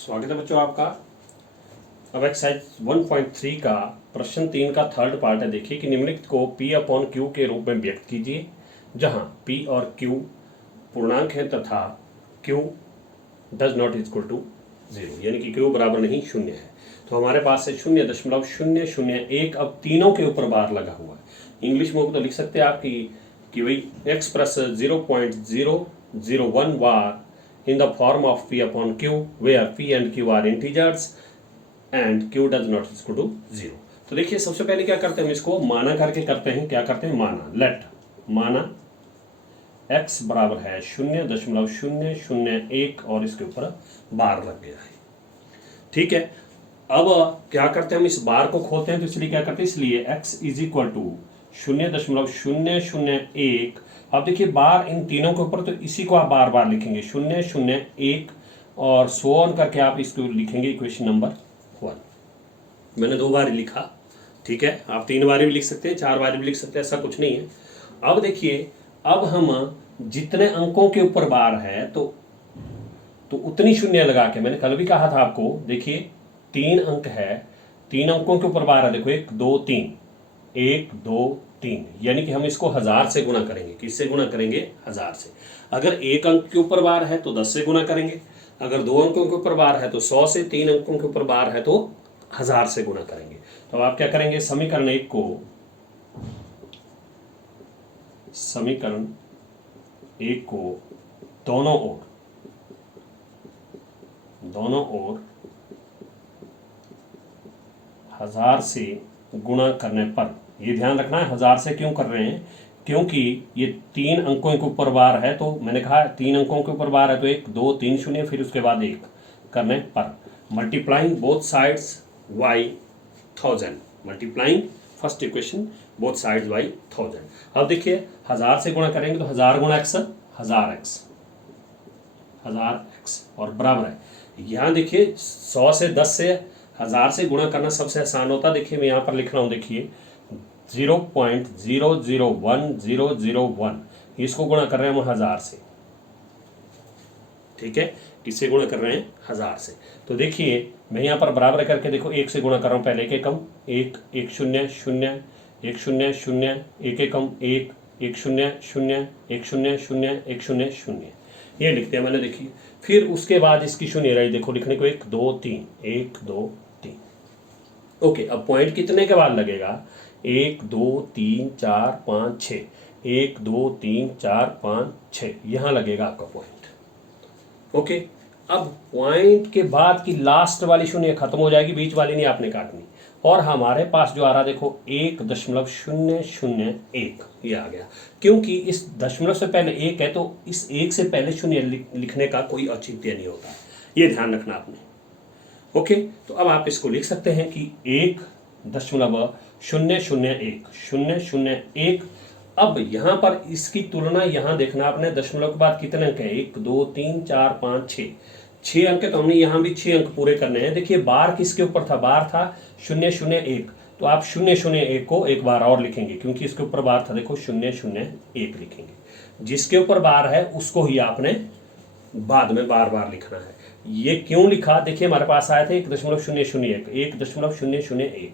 स्वागत है बच्चों आपका। अब एक्सरसाइज 1.3 का प्रश्न 3 का थर्ड पार्ट है। देखिए कि निम्नलिखित को P अपॉन Q के रूप में व्यक्त कीजिए, जहां P और Q पूर्णांक है तथा Q does not equal to 0, यानी कि Q बराबर नहीं शून्य है। तो हमारे पास है 0.001। अब तीनों के ऊपर बार लगा हुआ है। इंग्लिश में तो लिख सकते हैं आप कि भाई x plus 0.001 bar in the form of P upon Q, where P and Q are integers and Q does not equal to 0। तो देखिए सबसे पहले क्या करते हैं, हम इसको माना करके करते हैं। क्या करते हैं, माना, लेट माना x बराबर है 0.001 और इसके ऊपर बार लग गया है। ठीक है, अब क्या करते हैं, हम इस बार को खोलते हैं। तो इसलिए क्या करते हैं, इसलिए x इज इक्वल टू 0.001। अब देखिए बार इन तीनों के ऊपर, तो इसी को आप बार बार लिखेंगे 0.001 और सो ऑन करके आप इसको लिखेंगे इक्वेशन नंबर 1। मैंने 2 बार लिखा, ठीक है, आप 3 बार भी लिख सकते हैं, 4 बार भी लिख सकते हैं, ऐसा कुछ नहीं है। अब देखिए, अब हम जितने अंकों के ऊपर बार है तो उतनी शून्य लगा के, मैंने कल भी कहा था आपको, देखिए 3 अंक है, 3 अंकों के ऊपर बार है। देखो 1 2 3, 1 2 3, यानी कि हम इसको 1000 से गुणा करेंगे। किससे गुणा करेंगे, 1000 से। अगर 1 अंक के ऊपर बार है तो 10 से गुणा करेंगे। अगर 2 अंकों के ऊपर बार है तो 100 से, 3 अंकों के ऊपर बार है तो 1000 से गुणा करेंगे। तो आप क्या करेंगे, समीकरण 1 को दोनों ओर 1000 से गुणा करने पर, ये ध्यान रखना है 1000 से क्यों कर रहे हैं, क्योंकि ये 3 अंकों के ऊपर बार है। तो मैंने कहा 3 अंकों के ऊपर बार है तो 1 2 3 शून्य, फिर उसके बाद 1 करने पर multiplying both sides by 1000, multiplying first equation both sides by 1000। अब देखिए 1000 से गुणा करेंगे तो 1000 गुणा x 1000x और बराबर है, यहाँ देखिए 100 से 10 से 1000 से गुणा करना सबसे आसान होता है। देखिए मैं यहाँ पर लिख रहा हूँ, देखिए 0.001001, इसको गुणा कर रहे हैं हम 1000 से। ठीक है, किससे गुणा कर रहे हैं, 1000 से। तो देखिए मैं यहाँ पर बराबर करके, देखो 1 से गुणा कर रहा हूँ, पहले के कम 1 1 0 0 1 0 0 1 कम 1 1 0 0 1 0 0 1 0 0, ये लिखते हैं मैंने। देखिए फिर उसके बाद इसकी शून्य रही, देखो लिखने को 1 2 3 1 2 3। ओके, अब पॉइंट कितने के बाद लगेगा, 1 2 3 4 5 6, 1 2 3 4 5 6, यहाँ लगेगा आपका पॉइंट। ओके, अब पॉइंट के बाद की लास्ट वाली शून्य खत्म हो जाएगी, बीच वाली नहीं आपने काटनी। और हमारे पास जो आ रहा देखो 1.001 ये आ गया, क्योंकि इस दशमलव से पहले 1 है तो इस 1 से पहले शून्य लिखने का कोई औचित्य नहीं होता, ये ध्यान रखना आपने। ओके, तो अब आप इसको लिख सकते हैं कि 1.001 अब यहाँ पर इसकी तुलना यहाँ देखना आपने, दशमलव के बाद कितने अंक है, 1 2 3 4 5 6 अंक है, तो हमने यहाँ भी 6 अंक पूरे करने हैं। देखिए बार किसके ऊपर था, बार था 001, तो आप 001 को एक बार और लिखेंगे, क्योंकि इसके ऊपर बार था, देखो 001 लिखेंगे। जिसके ऊपर बार है उसको ही आपने बाद में बार बार लिखना है। ये क्यों लिखा, देखिए हमारे पास आए थे 1.001 1.001।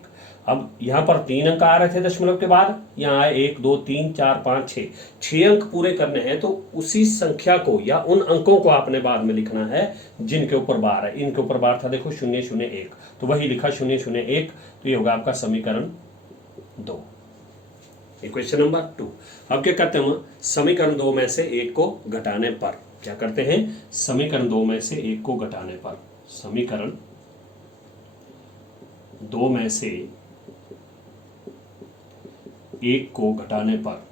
अब यहाँ पर 3 अंक आ रहे थे दशमलव के बाद, यहाँ आए 1 2 3 4 5 6 अंक पूरे करने हैं। तो उसी संख्या को या उन अंकों को आपने बाद में लिखना है जिनके ऊपर बार है। इनके ऊपर बार था देखो 001, तो वही लिखा 001। तो ये होगा आपका समीकरण 2, इक्वेशन नंबर 2। अब क्या करते हैं हम, समीकरण 2 में से 1 को घटाने पर क्या करते हैं, समीकरण 2 में से 1 को घटाने पर, समीकरण 2 में से 1 को घटाने पर,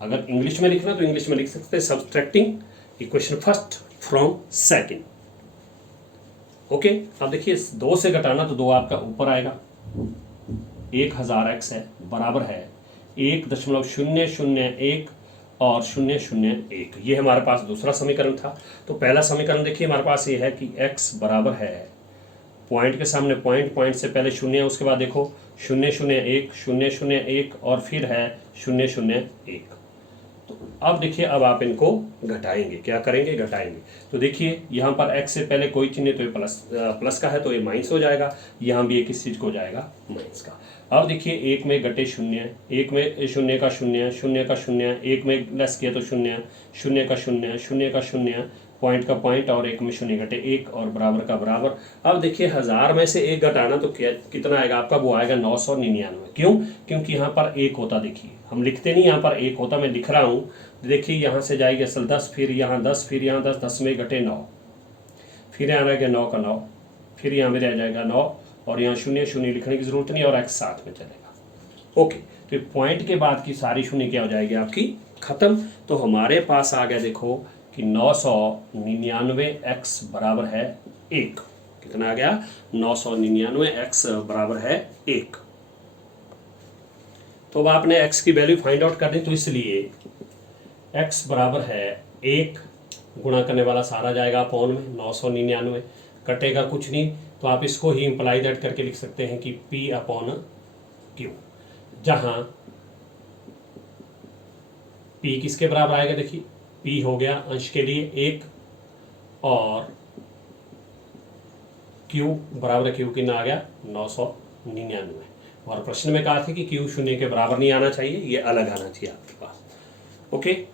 अगर इंग्लिश में लिखना तो इंग्लिश में लिख सकते हैं, subtracting equation first from second. Okay, अब देखिए 2 से घटाना तो 2 आपका ऊपर आएगा, 1000x है, बराबर है 1.001 और 001, ये हमारे पास दूसरा समीकरण था। तो पहला समीकरण देखिए हमारे पास ये है कि x बराबर है, पॉइंट के सामने पॉइंट, पॉइंट से पहले 0 है, उसके बाद देखो 001 001 और फिर है 001। तो अब देखिए, अब आप इनको घटाएंगे, क्या करेंगे, घटाएंगे। तो देखिए यहाँ पर x से पहले कोई चिन्ह, तो ये प्लस का है तो ये माइनस हो जाएगा, यहाँ भी ये किस चीज़ को हो जाएगा, माइनस का। अब देखिए एक में घटे शून्य, एक में शून्य का शून्य, शून्य का शून्य, एक में लेस किया तो शून्य, शून्य का शून्य, शून्य का शून्य, पॉइंट का पॉइंट, और एक में शून्य घटे एक, और बराबर का बराबर। अब देखिए 1000 में से एक घटाना तो कितना आएगा आपका, वो आएगा 999। क्यों? क्योंकि यहाँ पर एक होता, देखिए हम लिखते नहीं, यहाँ पर एक होता, मैं लिख रहा हूँ। देखिए यहाँ से जाएगी असल 10, फिर यहाँ 10, फिर यहाँ 10, 10 में घटे 9, फिर यहाँ रह गया 9 का 9, फिर यहाँ में रह जाएगा 9, और यहाँ शून्य, शून्य लिखने की जरूरत नहीं, और x साथ में चलेगा। ओके, तो पॉइंट के बाद की सारी शून्य क्या हो जाएगी आपकी, खत्म। तो हमारे पास आ गया देखो कि 999 x बराबर है 1। कितना आ गया, 999 x बराबर है 1। तो अब आपने x की वैल्यू फाइंड आउट करनी, तो इसलिए x बराबर है 1, गुणा करने वाला सारा जाएगा अपॉन में 999, कटेगा कुछ नहीं, तो आप इसको ही इंप्लाई दैट करके लिख सकते हैं कि p अपॉन q, जहां p किसके बराबर आएगा, देखिए p हो गया अंश के लिए 1, और q बराबर q कितना आ गया 999। और प्रश्न में कहा था कि q शून्य के बराबर नहीं आना चाहिए, ये अलग आना चाहिए आपके पास। ओके।